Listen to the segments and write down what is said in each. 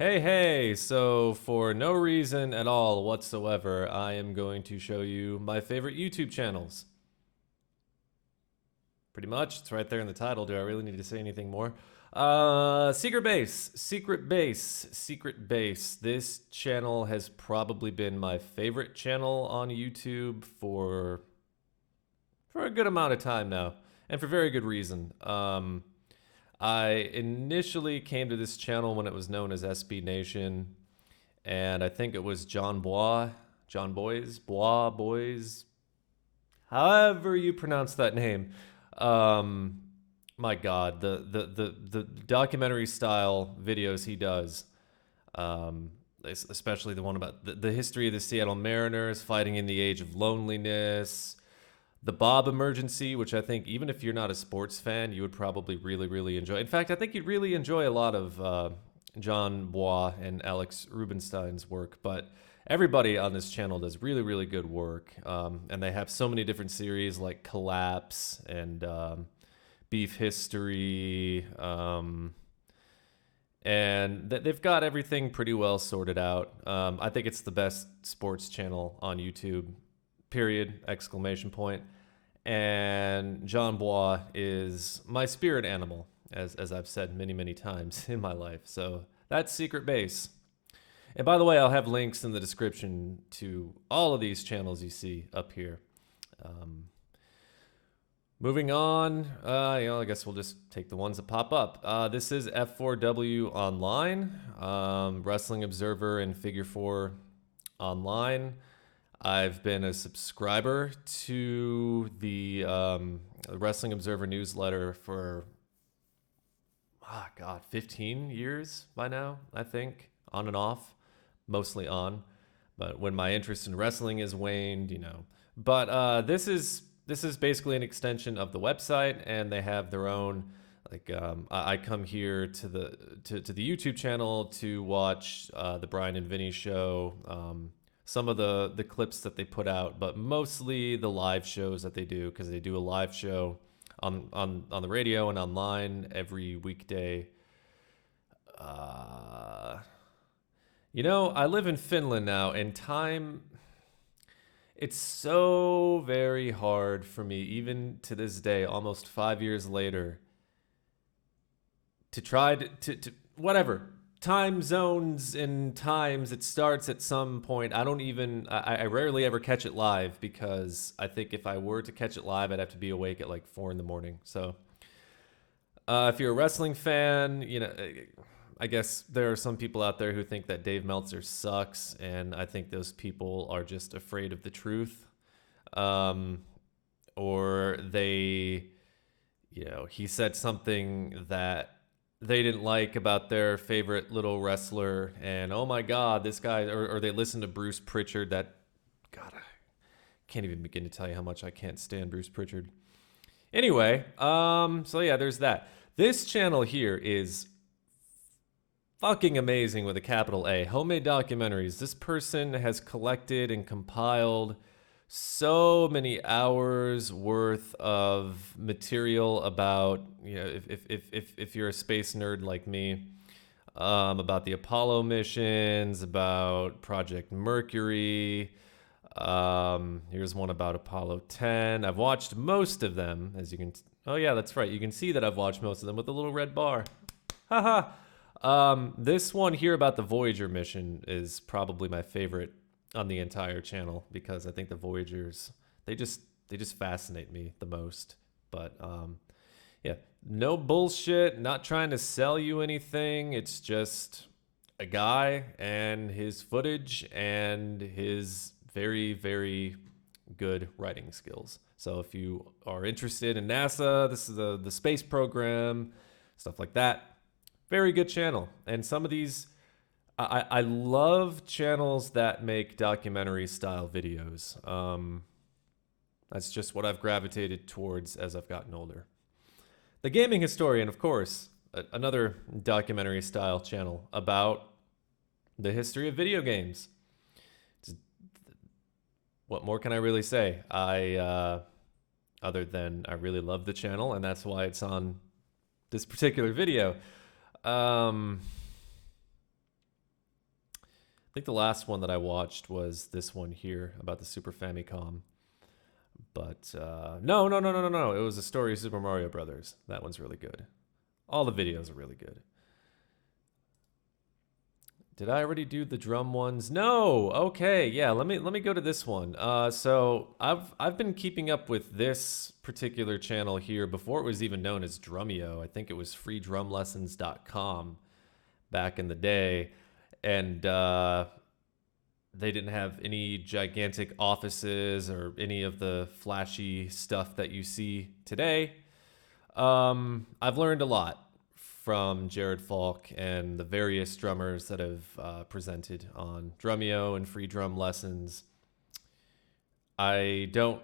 Hey, so for no reason at all whatsoever, I am going to show you my favorite YouTube channels. Pretty much, it's right there in the title. Do I really need to say anything more? Secret Base. This channel has probably been my favorite channel on YouTube for a good amount of time now, and for very good reason. I initially came to this channel when it was known as SB Nation, and I think it was John Boys, however you pronounce that name. Um, my God, the documentary style videos he does, um, especially the one about the history of the Seattle Mariners fighting in the age of loneliness, the Bob emergency, which I think even if you're not a sports fan, you would probably really enjoy. In fact, I think you'd really enjoy a lot of John Bois and Alex Rubinstein's work. But everybody on this channel does really good work, and they have so many different series like Collapse and Beef History. And they've got everything pretty well sorted out. I think it's the best sports channel on YouTube. Period! Exclamation point. And John Bois is my spirit animal, as I've said many times in my life. So that's Secret Base. And by the way, I'll have links in the description to all of these channels you see up here. Um, Moving on, I guess we'll just take the ones that pop up. This is F4W Online, Wrestling Observer and Figure 4 Online. I've been a subscriber to the Wrestling Observer newsletter for, 15 years by now, I think, on and off, mostly on. But when my interest in wrestling has waned, But this is basically an extension of the website, and they have their own. I come here to the YouTube channel to watch the Brian and Vinny show. Some of the clips that they put out, but mostly the live shows that they do, because they do a live show on the radio and online every weekday. I live in Finland now, and time. It's so very hard for me, even to this day, almost 5 years later, to try to whatever time zones and times it starts at some point. I rarely ever catch it live, because I think if I were to catch it live, I'd have to be awake at like 4 in the morning. So if you're a wrestling fan, I guess there are some people out there who think that Dave Meltzer sucks, and I think those people are just afraid of the truth. Or he said something that they didn't like about their favorite little wrestler, and oh my God, this guy, or they listened to Bruce Pritchard. God, I can't even begin to tell you how much I can't stand Bruce Pritchard. Anyway, so yeah, there's that. This channel here is fucking amazing with a capital A. Homemade Documentaries. This person has collected and compiled so many hours worth of material about, if you're a space nerd like me, about the Apollo missions, about Project Mercury. Here's one about Apollo 10. I've watched most of them, as you can. Oh yeah, that's right. You can see that I've watched most of them with the little red bar. Haha. This one here about the Voyager mission is probably my favorite on the entire channel, because I think the Voyagers, they just fascinate me the most. But yeah, no bullshit, not trying to sell you anything. It's just a guy and his footage and his very good writing skills. So if you are interested in NASA, this is the space program, stuff like that. Very good channel. And some of these, I love channels that make documentary style videos. That's just what I've gravitated towards as I've gotten older. The Gaming Historian, of course, another documentary style channel about the history of video games. What more can I really say? Other than I really love the channel, and that's why it's on this particular video. think the last one that I watched was this one here about the Super Famicom. But no. It was a story of Super Mario Brothers. That one's really good. All the videos are really good. Did I already do the drum ones? No. Okay. Yeah. Let me go to this one. So I've been keeping up with this particular channel here before it was even known as Drumeo. I think it was freedrumlessons.com back in the day, and they didn't have any gigantic offices or any of the flashy stuff that you see today. I've learned a lot from Jared Falk and the various drummers that have presented on Drumeo and Free Drum Lessons. I don't.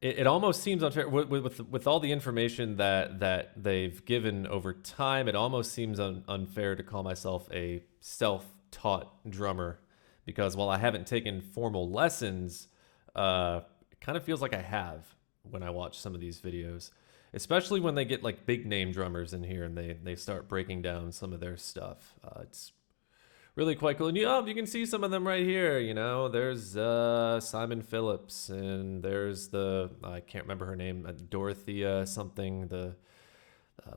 It almost seems unfair with all the information that they've given over time. It almost seems unfair to call myself a self-taught drummer, because while I haven't taken formal lessons, it kind of feels like I have when I watch some of these videos. Especially when they get like big name drummers in here and they start breaking down some of their stuff. It's really quite cool. And you can see some of them right here. You know, there's Simon Phillips, and there's I can't remember her name, Dorothea something.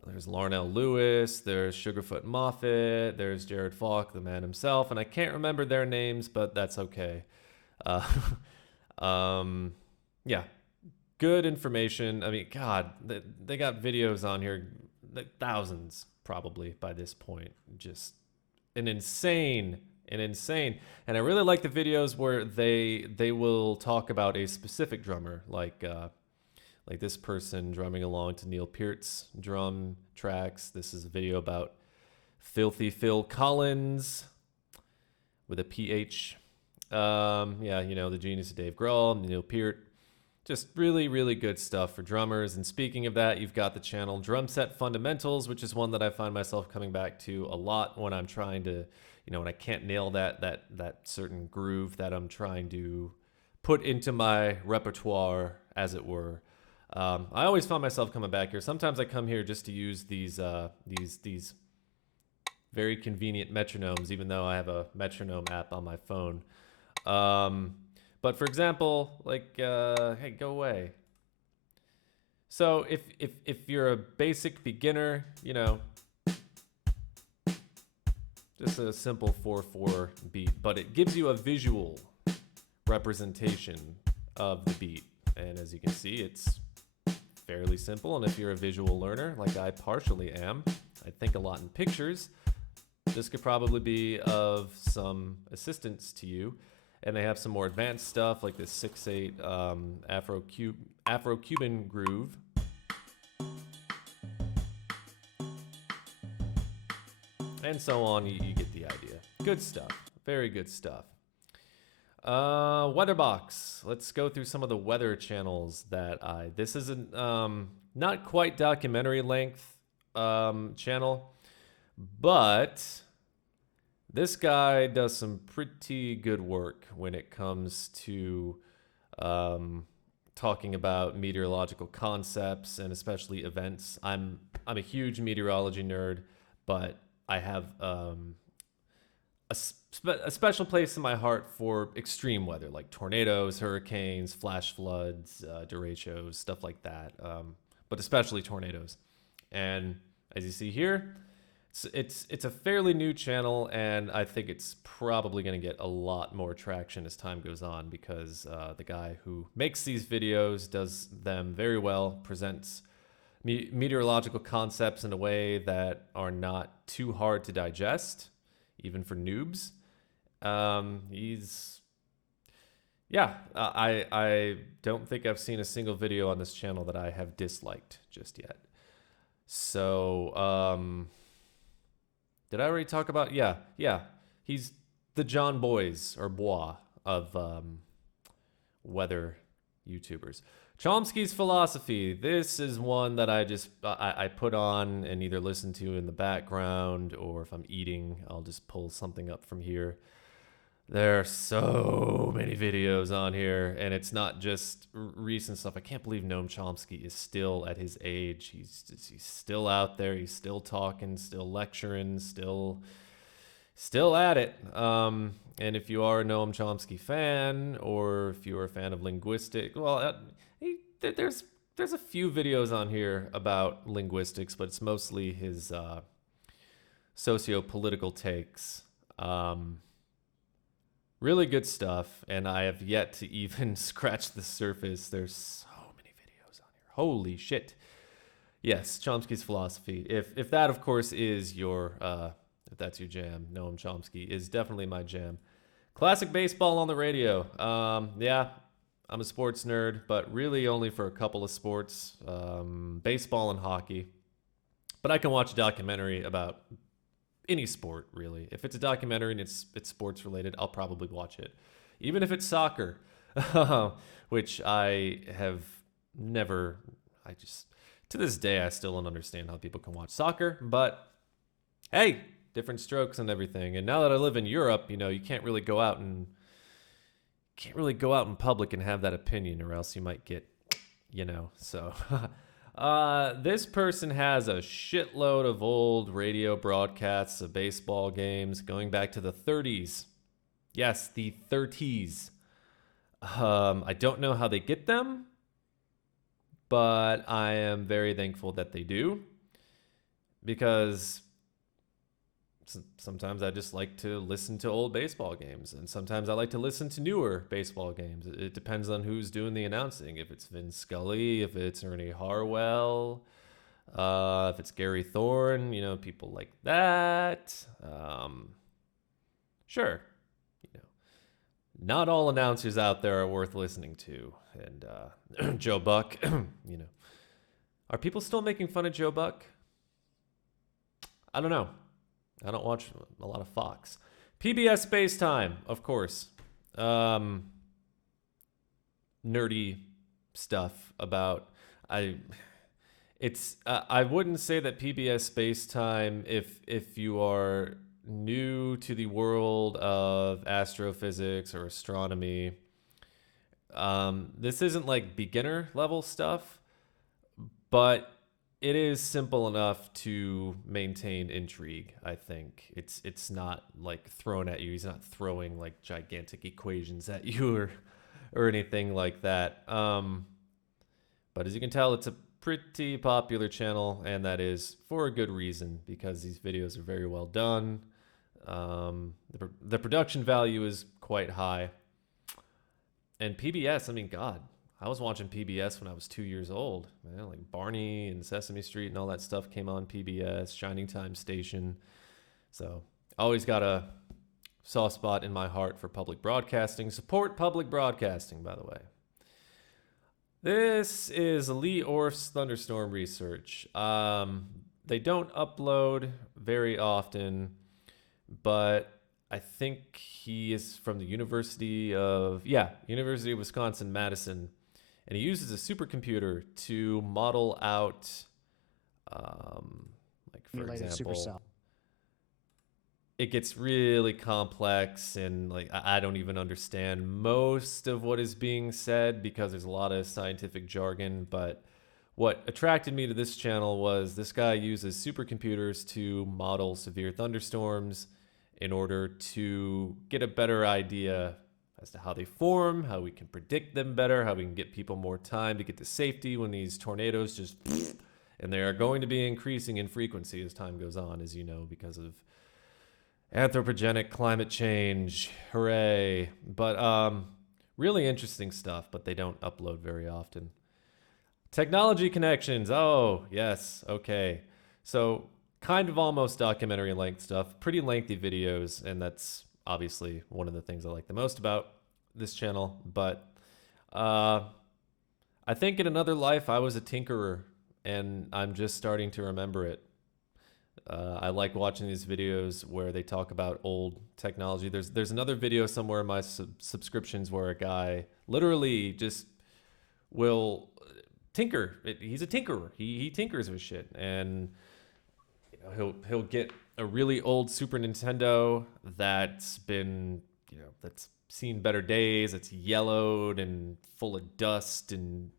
There's Larnell Lewis, there's Sugarfoot Moffat, there's Jared Falk, the man himself, and I can't remember their names, but that's okay. Yeah. Good information. I mean, God, they got videos on here, thousands probably by this point. Just an insane. And I really like the videos where they will talk about a specific drummer, like this person drumming along to Neil Peart's drum tracks. This is a video about Filthy Phil Collins with a PH. Yeah, you know, the genius of Dave Grohl, Neil Peart. Just really, really good stuff for drummers. And speaking of that, you've got the channel Drum Set Fundamentals, which is one that I find myself coming back to a lot when I'm trying to, you know, when I can't nail that certain groove that I'm trying to put into my repertoire, as it were. I always find myself coming back here. Sometimes I come here just to use these very convenient metronomes, even though I have a metronome app on my phone. But for example, like, hey, go away. So if you're a basic beginner, you know, just a simple 4/4 beat, but it gives you a visual representation of the beat. And as you can see, it's fairly simple. And if you're a visual learner, like I partially am, I think a lot in pictures, this could probably be of some assistance to you. And they have some more advanced stuff like this 6/8 Afro-Cuban groove. And so on, you get the idea. Good stuff. Very good stuff. Weatherbox. Let's go through some of the weather channels that this is an not quite documentary length channel, but this guy does some pretty good work when it comes to talking about meteorological concepts and especially events. I'm a huge meteorology nerd, but I have a special place in my heart for extreme weather, like tornadoes, hurricanes, flash floods, derechos, stuff like that, but especially tornadoes. And as you see here, it's a fairly new channel, and I think it's probably going to get a lot more traction as time goes on, because the guy who makes these videos does them very well, presents meteorological concepts in a way that are not too hard to digest, even for noobs. I don't think I've seen a single video on this channel that I have disliked just yet. So, did I already talk about? Yeah. He's the John Boys or Bois of weather YouTubers. Chomsky's Philosophy. This is one that I put on and either listen to in the background, or if I'm eating, I'll just pull something up from here. There are so many videos on here, and it's not just recent stuff. I can't believe Noam Chomsky is still at his age. He's still out there. He's still talking, still lecturing, still at it. And if you are a Noam Chomsky fan, or if you're a fan of linguistic, well, there's a few videos on here about linguistics, but it's mostly his socio-political takes. Really good stuff, and I have yet to even scratch the surface. There's so many videos on here. Holy shit. Yes, Chomsky's philosophy. If that, of course, is your if that's your jam, Noam Chomsky is definitely my jam. Classic baseball on the radio. Yeah, I'm a sports nerd, but really only for a couple of sports, baseball and hockey. But I can watch a documentary about any sport, really. If it's a documentary and it's sports related, I'll probably watch it, even if it's soccer, which I have never. I just to this day I still don't understand how people can watch soccer. But hey, different strokes and everything. And now that I live in Europe, you can't really go out in public and have that opinion, or else you might get, So, this person has a shitload of old radio broadcasts of baseball games going back to the 30s. Yes, the 30s. I don't know how they get them, but I am very thankful that they do, because sometimes I just like to listen to old baseball games, and sometimes I like to listen to newer baseball games. It depends on who's doing the announcing. If it's Vin Scully, if it's Ernie Harwell, if it's Gary Thorne, people like that. Sure, not all announcers out there are worth listening to. And Joe Buck, are people still making fun of Joe Buck? I don't know. I don't watch a lot of Fox. PBS Space Time, of course. Nerdy stuff about I wouldn't say that PBS Space Time, if you are new to the world of astrophysics or astronomy, this isn't like beginner level stuff, but it is simple enough to maintain intrigue, I think. It's not like thrown at you. He's not throwing like gigantic equations at you or anything like that. But as you can tell, it's a pretty popular channel, and that is for a good reason, because these videos are very well done. The production value is quite high. And PBS, I mean, God, I was watching PBS when I was 2 years old. Man, like Barney and Sesame Street and all that stuff came on PBS, Shining Time Station. So always got a soft spot in my heart for public broadcasting. Support public broadcasting, by the way. This is Lee Orff's Thunderstorm research. They don't upload very often, but I think he is from the University of Wisconsin-Madison. And he uses a supercomputer to model out, for example, it gets really complex, and I don't even understand most of what is being said because there's a lot of scientific jargon. But what attracted me to this channel was this guy uses supercomputers to model severe thunderstorms in order to get a better idea as to how they form, how we can predict them better, how we can get people more time to get to safety when these tornadoes just... And they are going to be increasing in frequency as time goes on, as you know, because of anthropogenic climate change. Hooray. But really interesting stuff, but they don't upload very often. Technology connections. Oh, yes. Okay. So kind of almost documentary length stuff, pretty lengthy videos, and that's obviously one of the things I like the most about this channel. But I think in another life I was a tinkerer, and I'm just starting to remember it. I like watching these videos where they talk about old technology. There's another video somewhere in my subscriptions where a guy literally just will tinker. He's a tinkerer. He tinkers with shit, and he'll get a really old Super Nintendo that's been, that's seen better days. It's yellowed and full of dust and,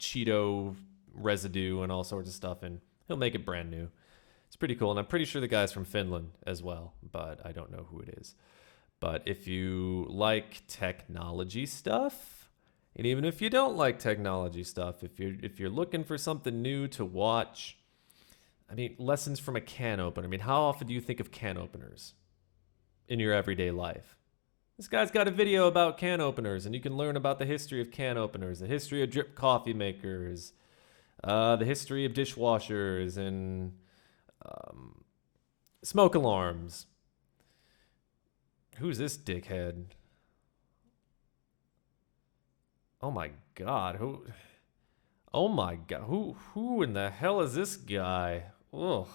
Cheeto residue and all sorts of stuff, and he'll make it brand new. It's pretty cool, and I'm pretty sure the guy's from Finland as well, but I don't know who it is. But if you like technology stuff, and even if you don't like technology stuff, if you're looking for something new to watch, I mean, lessons from a can opener. I mean, how often do you think of can openers in your everyday life? This guy's got a video about can openers, and you can learn about the history of can openers, the history of drip coffee makers, the history of dishwashers, and smoke alarms. Who's this dickhead? Oh my god, who? Oh my god, who in the hell is this guy? Ugh.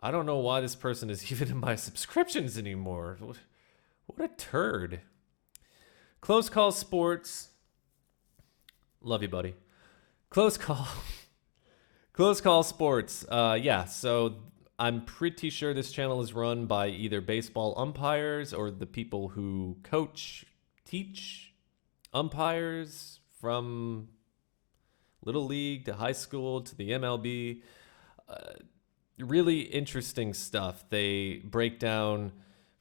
I don't know why this person is even in my subscriptions anymore. What a turd. Close Call Sports. Love you, buddy. Close Call. Close Call Sports. Yeah, so I'm pretty sure this channel is run by either baseball umpires or the people who teach umpires from Little League to high school to the MLB. Really interesting stuff. They break down,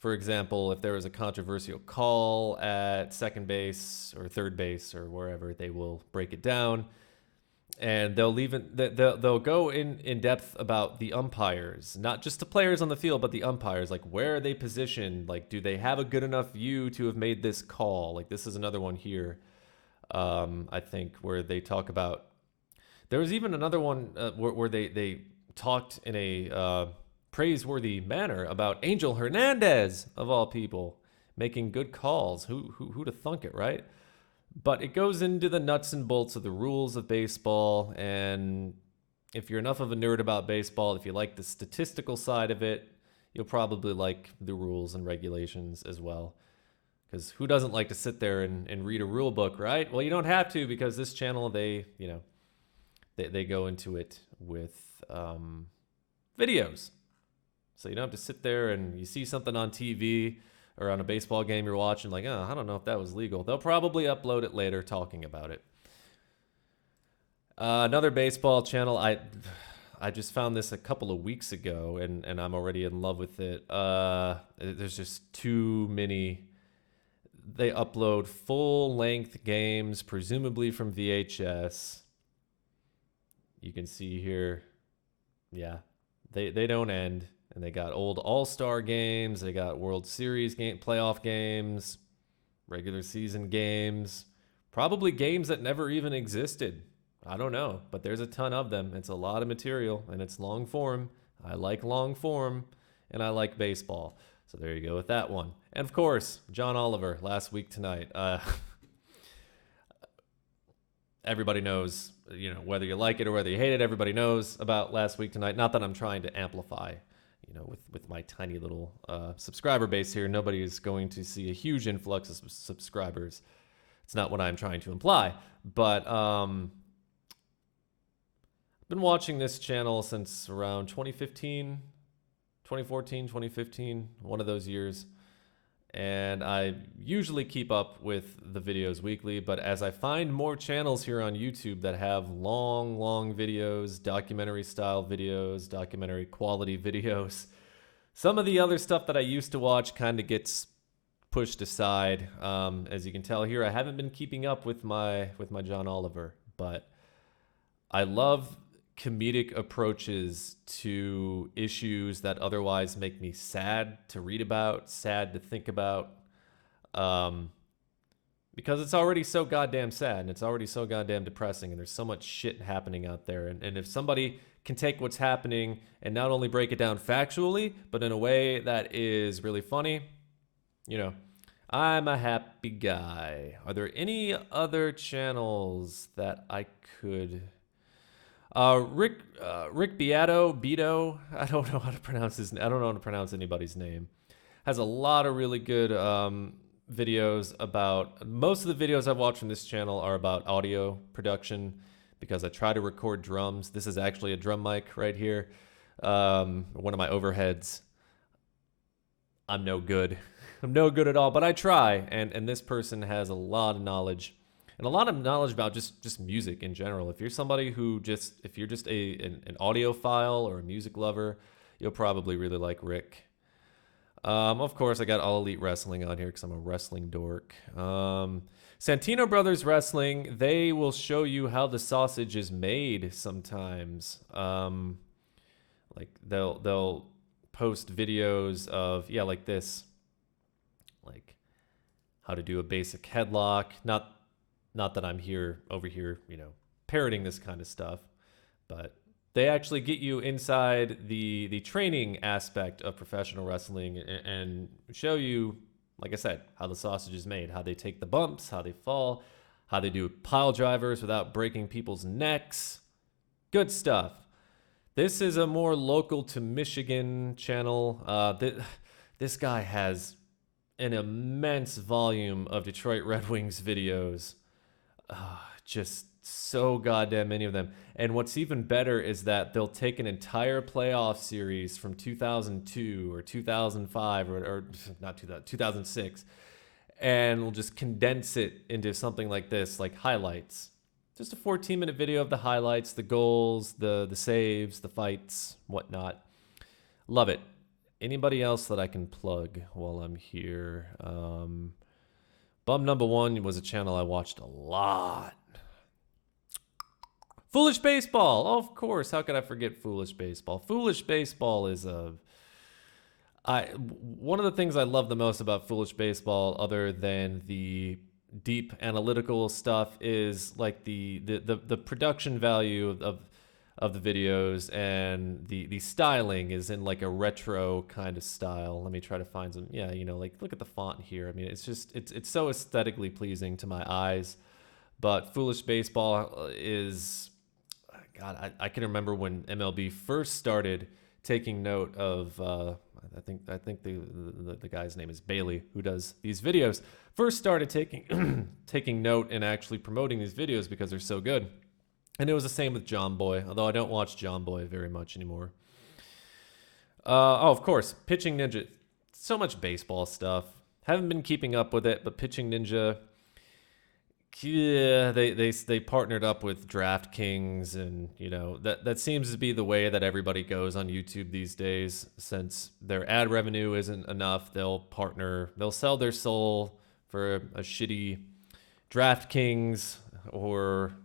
for example, if there was a controversial call at second base or third base or wherever, they will break it down. And they'll go in depth about the umpires, not just the players on the field, but the umpires. Like, where are they positioned? Like, do they have a good enough view to have made this call? Like, this is another one here, I think, where they talk about. There was even another one where they talked in a praiseworthy manner about Angel Hernandez, of all people, making good calls. Who'd have thunk it, right? But it goes into the nuts and bolts of the rules of baseball, and if you're enough of a nerd about baseball, if you like the statistical side of it, you'll probably like the rules and regulations as well. Because who doesn't like to sit there and read a rule book, right? Well, you don't have to, because this channel, they go into it with videos. So you don't have to sit there and you see something on TV or on a baseball game you're watching, like, oh, I don't know if that was legal. They'll probably upload it later talking about it. Another baseball channel, I just found this a couple of weeks ago, and I'm already in love with it. There's just too many. They upload full-length games, presumably from VHS. You can see here, yeah, they don't end. And they got old All-Star games. They got World Series playoff games, regular season games, probably games that never even existed. I don't know, but there's a ton of them. It's a lot of material, and it's long form. I like long form, and I like baseball. So there you go with that one. And of course, John Oliver, Last Week Tonight. Everybody knows, whether you like it or whether you hate it, everybody knows about Last Week Tonight. Not that I'm trying to amplify, with my tiny little subscriber base here, nobody is going to see a huge influx of subscribers. It's not what I'm trying to imply. But I've been watching this channel since around 2014, 2015, one of those years. And I usually keep up with the videos weekly, but as I find more channels here on YouTube that have long videos, documentary style videos, documentary quality videos, some of the other stuff that I used to watch kind of gets pushed aside. As you can tell here, I haven't been keeping up with my John Oliver, but I love comedic approaches to issues that otherwise make me sad to read about, sad to think about, because it's already so goddamn sad and it's already so goddamn depressing, and there's so much shit happening out there. And if somebody can take what's happening and not only break it down factually, but in a way that is really funny, I'm a happy guy. Are there any other channels that I could... Rick Beato, I don't know how to pronounce I don't know how to pronounce anybody's name. Has a lot of really good videos about. Most of the videos I've watched from this channel are about audio production, because I try to record drums. This is actually a drum mic right here. One of my overheads. I'm no good. I'm no good at all, but I try. And this person has a lot of knowledge. And a lot of knowledge about just music in general. If you're somebody if you're just an audiophile or a music lover, you'll probably really like Rick. Of course, I got All Elite Wrestling on here because I'm a wrestling dork. Santino Brothers Wrestling, they will show you how the sausage is made sometimes. Like they'll post videos of, yeah, like this, like how to do a basic headlock. Not that I'm over here, parroting this kind of stuff, but they actually get you inside the training aspect of professional wrestling and show you, like I said, how the sausage is made, how they take the bumps, how they fall, how they do pile drivers without breaking people's necks. Good stuff. This is a more local to Michigan channel. This guy has an immense volume of Detroit Red Wings videos. Just so goddamn many of them. And what's even better is that they'll take an entire playoff series from 2002 or 2005 or not 2006, and we'll just condense it into something like this, like highlights. Just a 14-minute video of the highlights, the goals, the saves, the fights, whatnot. Love it. Anybody else that I can plug while I'm here? Bum Number One was a channel I watched a lot. Foolish Baseball, oh, of course. How could I forget Foolish Baseball? Foolish Baseball is one of the things I love the most about Foolish Baseball, other than the deep analytical stuff, is like the production value of the videos, and the styling is in like a retro kind of style. Let me try to find some. Yeah, like look at the font here. I mean, it's so aesthetically pleasing to my eyes. But Foolish Baseball is, God, I can remember when MLB first started taking note of, I think the guy's name is Bailey, who does these videos, first started taking taking note and actually promoting these videos because they're so good. And it was the same with John Boy, although I don't watch John Boy very much anymore. Oh, of course, Pitching Ninja. So much baseball stuff. Haven't been keeping up with it, but Pitching Ninja, yeah, they partnered up with DraftKings, and that seems to be the way that everybody goes on YouTube these days. Since their ad revenue isn't enough, they'll sell their soul for a shitty DraftKings or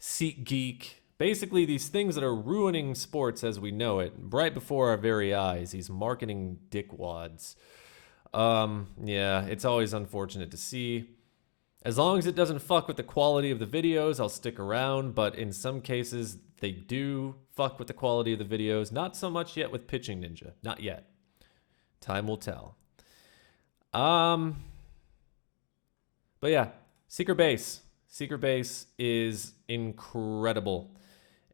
SeatGeek. Basically, these things that are ruining sports as we know it right before our very eyes. These marketing dickwads. Yeah, it's always unfortunate to see. As long as it doesn't fuck with the quality of the videos, I'll stick around. But in some cases, they do fuck with the quality of the videos. Not so much yet with Pitching Ninja. Not yet. Time will tell. But yeah, Secret Base. Secret Base is incredible.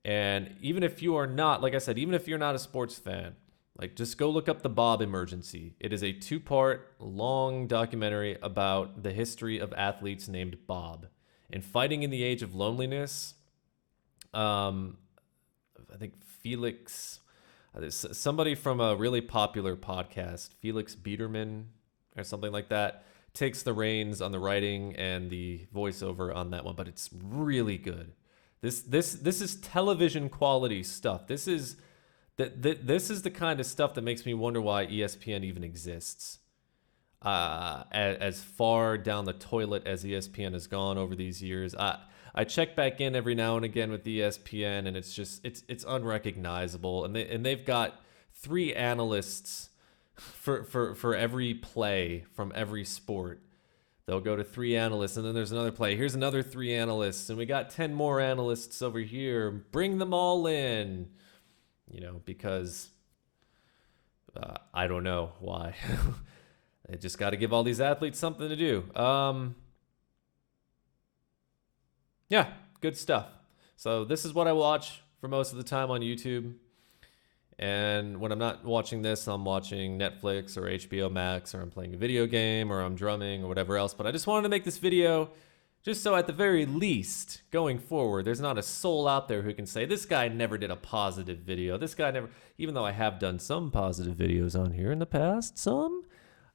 And even if you are not, like I said, even if you're not a sports fan, like just go look up The Bob Emergency. It is a 2-part long documentary about the history of athletes named Bob and fighting in the age of loneliness. I think Felix, somebody from a really popular podcast, Felix Biederman or something like that, takes the reins on the writing and the voiceover on that one, but it's really good. This is television quality stuff. This is the kind of stuff that makes me wonder why ESPN even exists. As far down the toilet as ESPN has gone over these years, I check back in every now and again with ESPN, and it's unrecognizable. And they've got 3 analysts for every play from every sport. They'll go to 3 analysts, and then there's another play. Here's another 3 analysts, and we got 10 more analysts over here. Bring them all in, because I don't know why. They just got to give all these athletes something to do. Yeah, good stuff. So this is what I watch for most of the time on YouTube. And when I'm not watching this, I'm watching Netflix or HBO Max, or I'm playing a video game, or I'm drumming, or whatever else. But I just wanted to make this video just so at the very least, going forward, there's not a soul out there who can say, this guy never did a positive video. This guy never, even though I have done some positive videos on here in the past, some.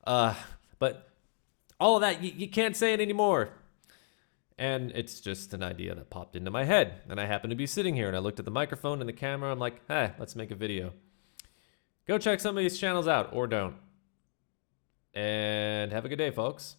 But all of that, you can't say it anymore. And it's just an idea that popped into my head. And I happened to be sitting here, and I looked at the microphone and the camera. I'm like, hey, let's make a video. Go check some of these channels out, or don't. And have a good day, folks.